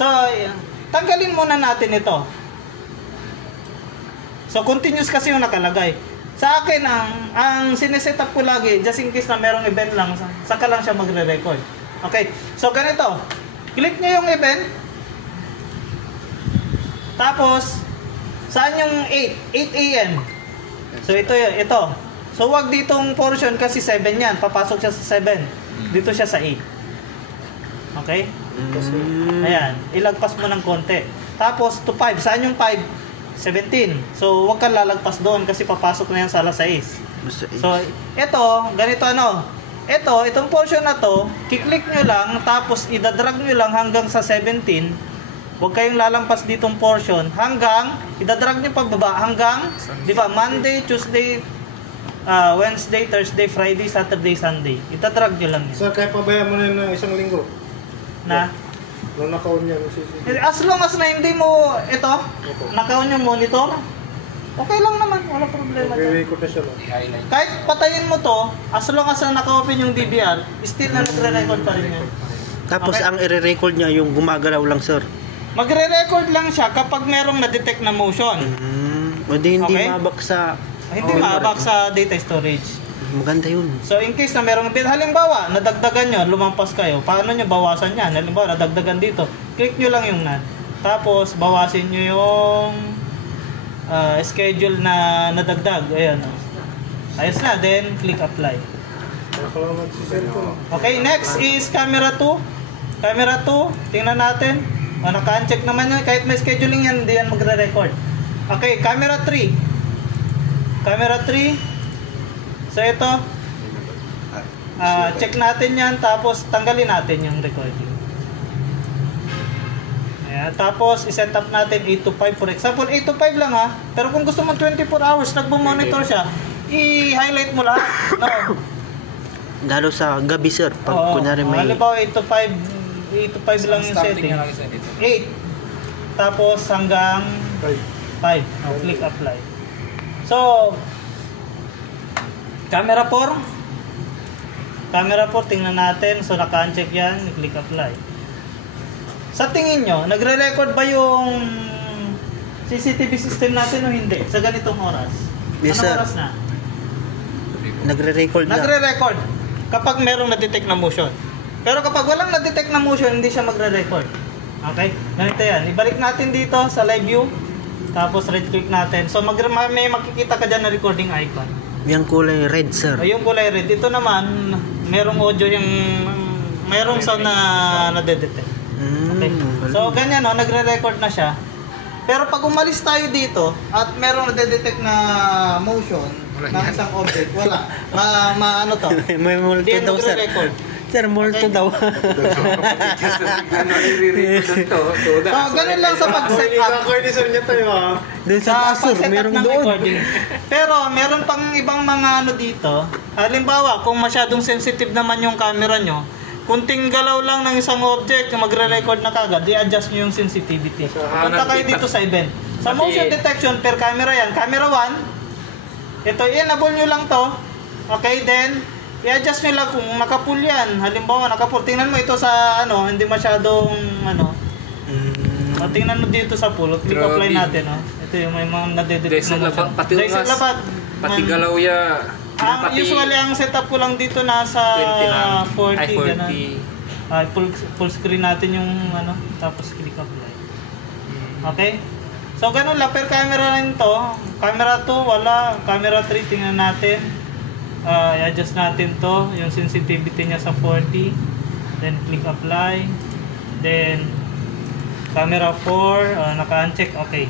So, tanggalin muna natin ito. So, continuous kasi yung nakalagay. Sa akin, ang sineset up ko lagi, just in case na merong event lang, saka lang siya magre-record. Okay, so ganito. Click nyo yung event. Tapos, saan yung 8? 8 AM. So, ito. So, wag ditong portion kasi 7 yan. Papasok siya sa 7. Dito siya sa 8. Okay? Ayan. Ilagpas mo ng konti. Tapos, to 5. Saan yung 5? 17. So, wag kang lalagpas doon kasi papasok na yan sa alas 6. So, ito, ganito itong portion na to, kiklik nyo lang, tapos idadrag nyo lang hanggang sa 17. Huwag kayong lalampas ditong portion hanggang, idadrag nyo pababa hanggang, di ba, Monday, Tuesday, Wednesday, Thursday, Friday, Saturday, Sunday. Itadrag nyo lang yun. Sir, kaya pabayaan mo na ng isang linggo? Na? Nung naka-on yan, as long as na hindi mo naka-on yung monitor, okay lang naman, wala problema. Okay, na siya. Kahit patayin mo to, as long as na naka-open yung DVR, still na nagre-record pa rin yan. Tapos ang i-record niya yung gumagalaw lang, sir. Magre-record lang siya kapag merong na-detect na motion. Hindi mabak sa... Hindi mabak sa data storage. Maganda yun. So in case na merong halimbawa, nadagdagan nyo, lumampas kayo, paano nyo bawasan yan? Halimbawa, nadagdagan dito, click nyo lang yung NAND. Tapos, bawasin nyo yung schedule na nadagdag. Ayan. Ayos na, then click apply. Okay, next is camera 2. Camera 2, tingnan natin. Naka-uncheck naman yan. Kahit may scheduling yan, hindi yan magre-record. Okay, camera 3. Camera 3. So ito, check natin yan, tapos tanggalin natin yung recording. Ayan, tapos iset up natin 8 to 5. For example, 8 to 5 lang ha. Pero kung gusto mo 24 hours, nagbo-monitor siya, i-highlight mo lahat. No. Lalo sa gabi, sir. Pag kunyari may... Halimbawa 8 to 5 lang yung setting. 8. Tapos hanggang 5. Click apply. So, camera 4. Camera 4, tingnan natin. So, naka-uncheck yan. Click apply. Sa tingin nyo, nagre-record ba yung CCTV system natin o hindi? Sa ganitong oras? Yes, Anong sir. oras na? Nagre-record na. Nagre-record. Kapag merong na-detect na motion. Pero kapag walang na-detect na motion, hindi siya magre-record. Okay? Ganito yan. Ibalik natin dito sa live view. Tapos right-click natin. So, may makikita ka dyan na recording icon. Yung kulay red, sir. Yung kulay red. Ito naman, merong audio yung... Merong sound na nadedetect. Okay. So, ganyan, no? Nagre-record na siya. Pero pag umalis tayo dito, at merong nadedetect na motion ng isang object, wala. Ano to? May multo daw, sir. Sir, multo daw. So, ganun lang sa pag-set up. Doon sa Asur, meron doon. Pero, meron pang ibang mga ano dito. Halimbawa, kung masyadong sensitive naman yung camera nyo, kunting galaw lang ng isang object, magre-record na kagad, i-adjust nyo yung sensitivity. Punta kayo dito sa event. Sa motion detection per camera yan. Camera 1, ito, i-enable nyo lang to. Okay, then, i-adjust nyo lang kung naka-full yan. Halimbawa, naka-full. Tingnan mo ito sa, hindi masyadong, tingnan mo dito sa full. Click apply natin, Ito yung may mga nadedetect na motion. Pati lapat. Pati galaw ya. Usually, ang setup ko lang dito nasa 40. 40. Full screen natin yung, tapos click apply. Okay? So, ganun lang. Per camera rin to. Camera 2, wala. Camera 3, tingnan natin. I-adjust natin to, yung sensitivity niya sa 40, then click apply, then camera 4, naka-uncheck, okay.